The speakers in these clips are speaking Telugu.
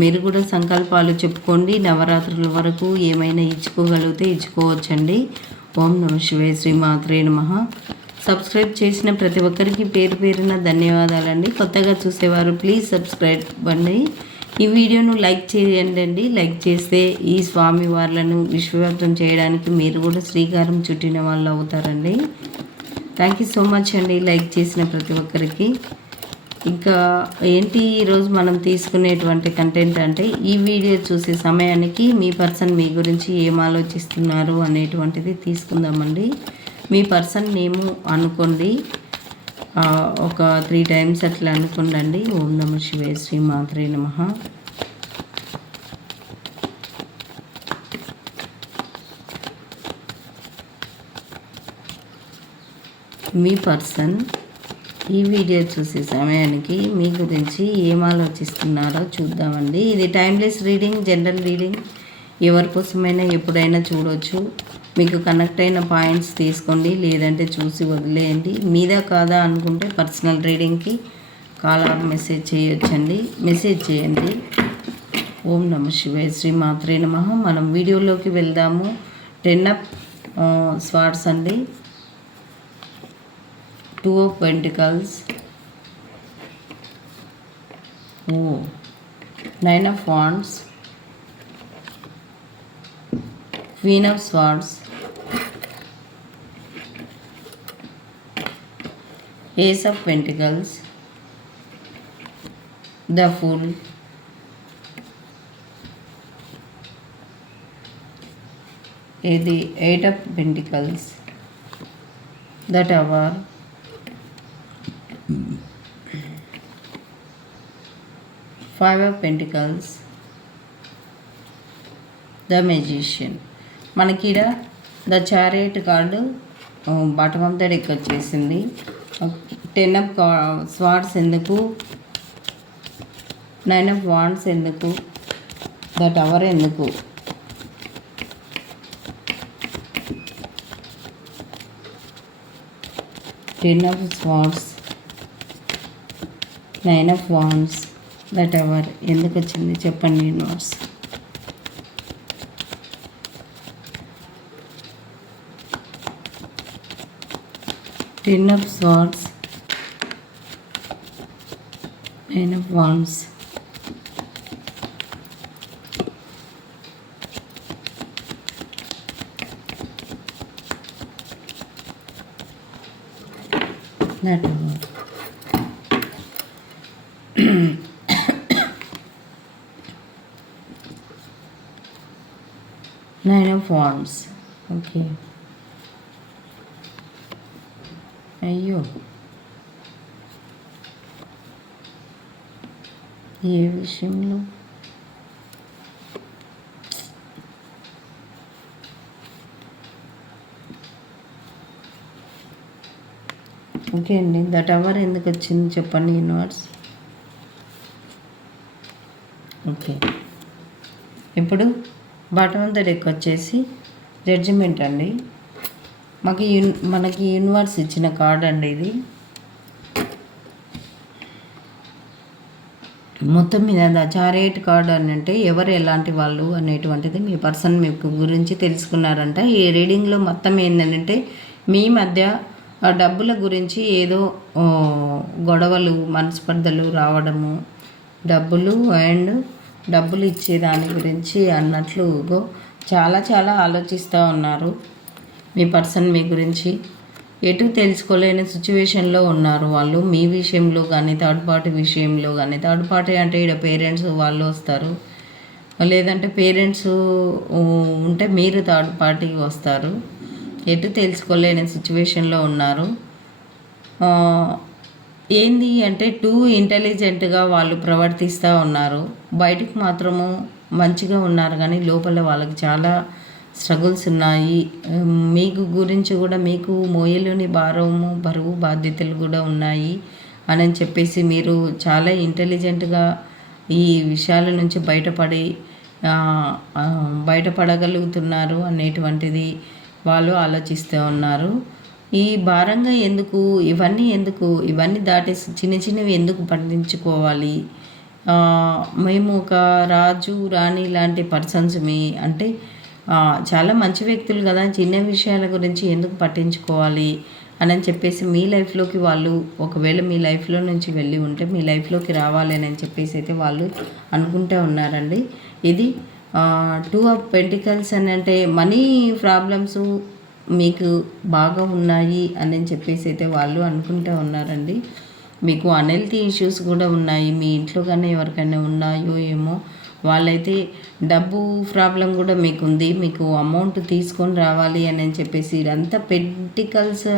మీరు కూడా సంకల్పాలు చెప్పుకోండి. నవరాత్రుల వరకు ఏమైనా ఇచ్చుకోగలిగితే ఇచ్చుకోవచ్చండి. ఓం నమ శివే శ్రీమాత్రే నమ. సబ్స్క్రైబ్ చేసిన ప్రతి ఒక్కరికి పేరు పేరున ధన్యవాదాలండి. కొత్తగా చూసేవారు ప్లీజ్ సబ్స్క్రైబ్ అండి. ఈ వీడియోను లైక్ చేయండి అండి లైక్ చేస్తే ఈ స్వామి వార్లను విశ్వవ్యాప్తం చేయడానికి మీరు కూడా శ్రీకారం చుట్టిన వాళ్ళు అవుతారండి. థ్యాంక్ యూ సో మచ్ అండి లైక్ చేసిన ప్రతి ఒక్కరికి. ఇంకా ఏంటి ఈరోజు మనం తీసుకునేటువంటి కంటెంట్ అంటే ఈ వీడియో చూసే సమయానికి మీ పర్సన్ మీ గురించి ఏం ఆలోచిస్తున్నారు అనేటువంటిది తీసుకుందామండి. మీ పర్సన్ నేము అనుకోండి ఒక త్రీ టైమ్స్ అట్లా అనుకోండి ఓం నమ శివే శ్రీ మాత్రే నమ. మీ పర్సన్ ఈ వీడియో చూసే సమయానికి మీ గురించి ఏం ఆలోచిస్తున్నారో చూద్దామండి. ఇది టైమ్లెస్ రీడింగ్ జనరల్ రీడింగ్ ఎవరి కోసమైనా ఎప్పుడైనా చూడవచ్చు మీకు కనెక్ట్ అయిన పాయింట్స్ తీసుకోండి లేదంటే చూసి వదిలేయండి. మీదా కాదా అనుకుంటే పర్సనల్ రీడింగ్కి కాల్ ఆర్ మెసేజ్ చేయొచ్చండి. మెసేజ్ చేయండి. ఓం నమ శివాయ. శ్రీ మాత్రే నమ. మనం వీడియోలోకి వెళ్దాము. టెన్ అప్ స్వాట్స్ అండి. two of pentacles oh nine of wands queen of swords ace of pentacles the fool ఇది eight of pentacles the tower five of pentacles. The magician. మనకి ఇక్కడ the chariot card bottom of the deck వచ్చేసింది. టెన్ ఆఫ్ స్వార్డ్స్ ఎందుకు? నైన్ ఆఫ్ వాండ్స్ ఎందుకు? ద టవర్ ఎందుకు? Ten of swords. Nine of wands that ever ఎందుకు వచ్చింది? చెప్పండి universe ten of swords nine of wands that ever forms okay అయ్యో ఏ విషయంలో ఓకే అండి దట్ అవర్ ఎందుకు వచ్చింది చెప్పండి యూనివర్స్ ఓకే ఇప్పుడు బాటమ్ ఆఫ్ ద డెక్ వచ్చేసి జడ్జిమెంట్ అండి. మాకు యూన్ మనకి యూనివర్స్ ఇచ్చిన కార్డ్ అండి ఇది. మొత్తం మీద చారేట్ కార్డ్ అని అంటే ఎవరు ఎలాంటి వాళ్ళు అనేటువంటిది మీ పర్సన్ మీకు గురించి తెలుసుకున్నారంట. ఈ రీడింగ్లో మొత్తం ఏంటంటే మీ మధ్య ఆ డబ్బుల గురించి ఏదో గొడవలు మనస్పర్ధలు రావడము డబ్బులు అండ్ డబ్బులు ఇచ్చే దాని గురించి అన్నట్లు గో చాలా చాలా ఆలోచిస్తూ ఉన్నారు మీ పర్సన్ మీ గురించి. ఎటు తెలుసుకోలేని సిచ్యువేషన్లో ఉన్నారు వాళ్ళు. మీ విషయంలో కానీ థర్డ్ పార్టీ విషయంలో కానీ థర్డ్ పార్టీ అంటే ఇక్కడ పేరెంట్స్ వాళ్ళు వస్తారు. లేదంటే పేరెంట్స్ ఉంటే మీరు థర్డ్ పార్టీకి వస్తారు. ఎటు తెలుసుకోలేని సిచ్యువేషన్లో ఉన్నారు. ఏంది అంటే టూ ఇంటెలిజెంట్గా వాళ్ళు ప్రవర్తిస్తూ ఉన్నారు. బయటకు మాత్రము మంచిగా ఉన్నారు కానీ లోపల వాళ్ళకి చాలా స్ట్రగుల్స్ ఉన్నాయి. మీకు గురించి కూడా మీకు మోయలోని భారము బరువు బాధ్యతలు కూడా ఉన్నాయి అని చెప్పేసి మీరు చాలా ఇంటెలిజెంట్గా ఈ విషయాల నుంచి బయటపడి బయటపడగలుగుతున్నారు అనేటువంటిది వాళ్ళు ఆలోచిస్తూ ఉన్నారు. ఈ భారంగా ఎందుకు? ఇవన్నీ ఎందుకు? ఇవన్నీ దాటేసి చిన్న చిన్నవి ఎందుకు పట్టించుకోవాలి మేము ఒక రాజు రాణి లాంటి పర్సన్స్ మీ అంటే చాలా మంచి వ్యక్తులు కదా. చిన్న విషయాల గురించి ఎందుకు పట్టించుకోవాలి? అని అని చెప్పేసి మీ లైఫ్లోకి వాళ్ళు ఒకవేళ మీ లైఫ్లో నుంచి వెళ్ళి ఉంటే మీ లైఫ్లోకి రావాలి అని చెప్పేసి అయితే వాళ్ళు అనుకుంటూ ఉన్నారండి. ఇది టూ ఆఫ్ పెంటికల్స్ అని అంటే మనీ ప్రాబ్లమ్స్ మీకు బాగా ఉన్నాయి అని చెప్పేసి అయితే వాళ్ళు అనుకుంటూ ఉన్నారండి. మీకు అనెల్తీ ఇష్యూస్ కూడా ఉన్నాయి. మీ ఇంట్లో కానీ ఎవరికైనా ఉన్నాయో ఏమో వాళ్ళైతే డబ్బు ప్రాబ్లం కూడా మీకు ఉంది మీకు అమౌంట్ తీసుకొని రావాలి అని అని చెప్పేసి ఇదంతా పెంటికల్స్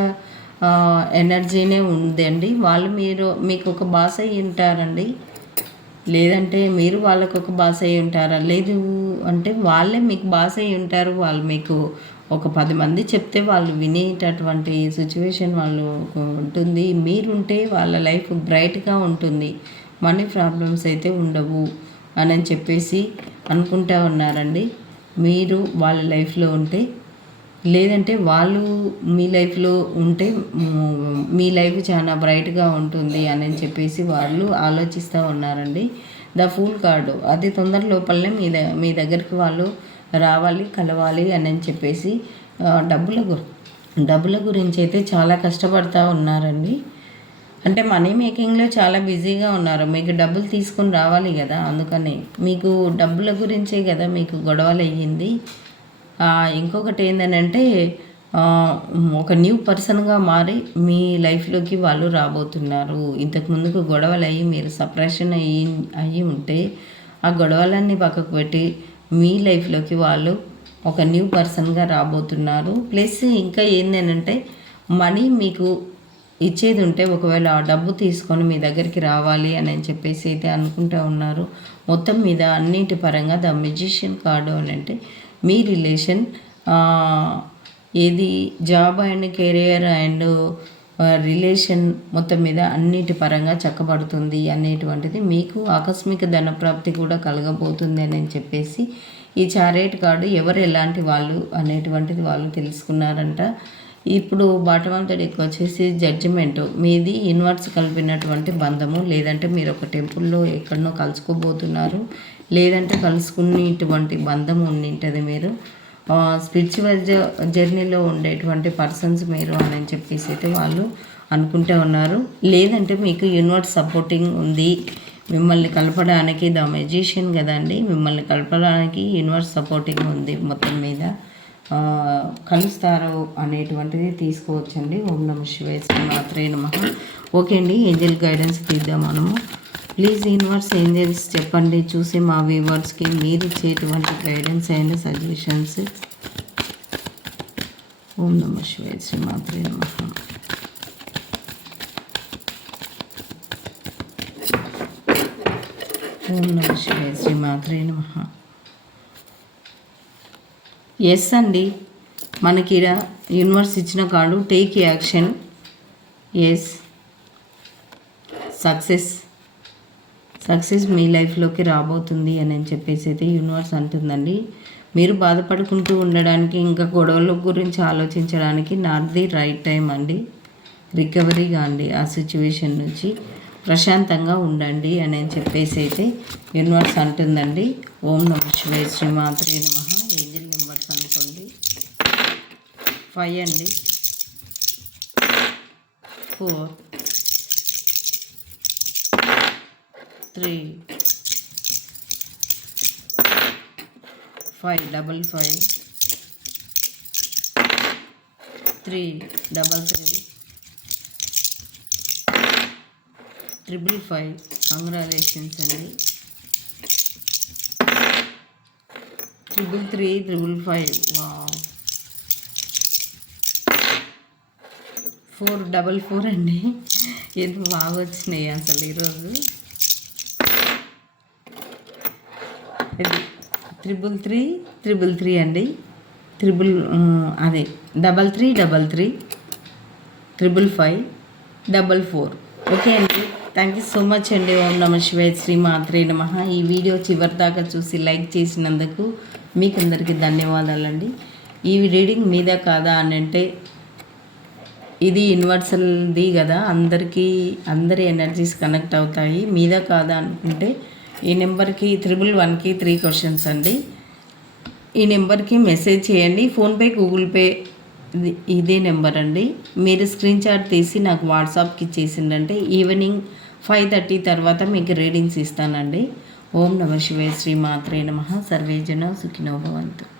ఎనర్జీనే ఉందండి. వాళ్ళు మీరు మీకు ఒక బాస్ అయి ఉంటారండి. లేదంటే మీరు వాళ్ళకు ఒక బాస్ అయి ఉంటారా? లేదు అంటే వాళ్ళే మీకు బాస్ అయి ఉంటారు. వాళ్ళు మీకు ఒక పది మంది చెప్తే వాళ్ళు వినేటటువంటి సిచ్యువేషన్ వాళ్ళు ఉంటుంది. మీరుంటే వాళ్ళ లైఫ్ బ్రైట్గా ఉంటుంది. మనీ ప్రాబ్లమ్స్ అయితే ఉండవు అని చెప్పేసి అనుకుంటా ఉన్నారండి. మీరు వాళ్ళ లైఫ్లో ఉంటే లేదంటే వాళ్ళు మీ లైఫ్లో ఉంటే మీ లైఫ్ చాలా బ్రైట్గా ఉంటుంది అని చెప్పేసి వాళ్ళు ఆలోచిస్తూ ఉన్నారండి. ద ఫూల్ కార్డు అతి తొందర లోపలనే మీ ద మీ దగ్గరికి వాళ్ళు రావాలి కలవాలి అని చెప్పేసి డబ్బుల డబ్బుల గురించి అయితే చాలా కష్టపడతా ఉన్నారండి. అంటే మనీ మేకింగ్లో చాలా బిజీగా ఉన్నారు. మీకు డబ్బులు తీసుకొని రావాలి కదా అందుకని. మీకు డబ్బుల గురించే కదా మీకు గొడవలు అయ్యింది. ఇంకొకటి ఏంటంటే ఒక న్యూ పర్సన్గా మారి మీ లైఫ్లోకి వాళ్ళు రాబోతున్నారు. ఇంతకు ముందుకు గొడవలు అయ్యి మీరు సపరేషన్ అయ్యి అయ్యి ఉంటే ఆ గొడవలన్నీ పక్కకు పెట్టి మీ లైఫ్లోకి వాళ్ళు ఒక న్యూ పర్సన్గా రాబోతున్నారు. ప్లస్ ఇంకా ఏంటంటే మనీ మీకు ఇచ్చేది ఉంటే ఒకవేళ ఆ డబ్బు తీసుకొని మీ దగ్గరికి రావాలి అని చెప్పేసి అయితే అనుకుంటూ ఉన్నారు. మొత్తం మీద అన్నింటి పరంగా ద మెజిషియన్ కార్డు అని అంటే మీ రిలేషన్ ఏది job and career and relation మొత్తం మీద అన్నిటి పరంగా చక్కబడుతుంది అనేటువంటిది మీకు ఆకస్మిక ధనప్రాప్తి కూడా కలగబోతుంది అని చెప్పేసి ఈ చారేట్ కార్డు ఎవరు ఎలాంటి వాళ్ళు అనేటువంటిది వాళ్ళు తెలుసుకున్నారంట. ఇప్పుడు బాటమంతడికి వచ్చేసి జడ్జిమెంట్ మీది ఇన్వర్స్ కలిపినటువంటి బంధము లేదంటే మీరు ఒక టెంపుల్లో ఎక్కడనో కలుసుకోబోతున్నారు లేదంటే కలుసుకునేటువంటి బంధం ఉండింటుంది మీరు. స్పిరిచువల్ జర్నీలో ఉండేటువంటి పర్సన్స్ మీరు అని చెప్పేసి అయితే వాళ్ళు అనుకుంటూ ఉన్నారు. లేదంటే మీకు యూనివర్స్ సపోర్టింగ్ ఉంది. మిమ్మల్ని కలపడానికి ద మెజిషియన్ కదండి. మిమ్మల్ని కలపడానికి యూనివర్స్ సపోర్టింగ్ ఉంది మొత్తం మీద. కలుస్తారు అనేటువంటిది తీసుకోవచ్చండి. ఓం నమ శివాయ మాత్రమే మాత్రే నమ. ఓకే అండి ఏంజల్ గైడెన్స్ తీద్దాం మనము. ప్లీజ్ యూనివర్స్ చేసి చెప్పండి చూసి మా వ్యూవర్స్కి మీరు ఇచ్చేటువంటి గైడెన్స్ అండ్ సజెషన్స్ ఓం నమ శివాయ శ్రీమాత్రే నమ. ఓం నమ శివాయ శ్రీమాత్రే నమ. ఎస్ అండి. మనకి యూనివర్స్ ఇచ్చిన card take action yes success success మీ లైఫ్లోకి రాబోతుంది అని చెప్పేసి అయితే యూనివర్స్ అంటుందండి. మీరు బాధపడుకుంటూ ఉండడానికి ఇంకా గొడవల గురించి ఆలోచించడానికి నాట్ ది రైట్ టైం అండి. రికవరీ కాండి ఆ సిచ్యువేషన్ నుంచి. ప్రశాంతంగా ఉండండి అని చెప్పేసి అయితే యూనివర్స్ అంటుందండి. ఓం నమ శివాయ శ్రీమాత్రి నమ. ఏంజిల్ నెంబర్స్ అనుకోండి. ఫైవ్ అండి. Four. Three five double five three double three triple five congratulations అండి triple three triple five wow four double four అండి. ఎంత బాగా వచ్చినాయి అసలు ఈరోజు. ఇది త్రిబుల్ త్రీ త్రిబుల్ త్రీ అండి. త్రిబుల్ అదే double three double three triple five double four okay అండి. థ్యాంక్ యూ సో మచ్ అండి. ఓం నమ శివాయ శ్రీ మాత్రే నమ. ఈ వీడియో చివరి దాకా చూసి లైక్ చేసినందుకు మీకు అందరికీ ధన్యవాదాలండి. ఈ రీడింగ్ మీద కాదా అని అంటే ఇది యూనివర్సల్ది కదా. అందరికీ అందరి ఎనర్జీస్ కనెక్ట్ అవుతాయి. మీద కాదా అనుకుంటే ఈ నెంబర్కి త్రిబుల్ వన్కి త్రీ క్వశ్చన్స్ అండి. ఈ నెంబర్కి మెసేజ్ చేయండి. ఫోన్పే గూగుల్ పే ఇదే నెంబర్ అండి. మీరు స్క్రీన్ షాట్ తీసి నాకు వాట్సాప్కి ఇచ్చేసిందంటే ఈవినింగ్ ఫైవ్ థర్టీ తర్వాత మీకు రీడింగ్స్ ఇస్తానండి. ఓం నమ శివాయ శ్రీ మాత్రే నమ. సర్వేజన సుఖినోభవంతు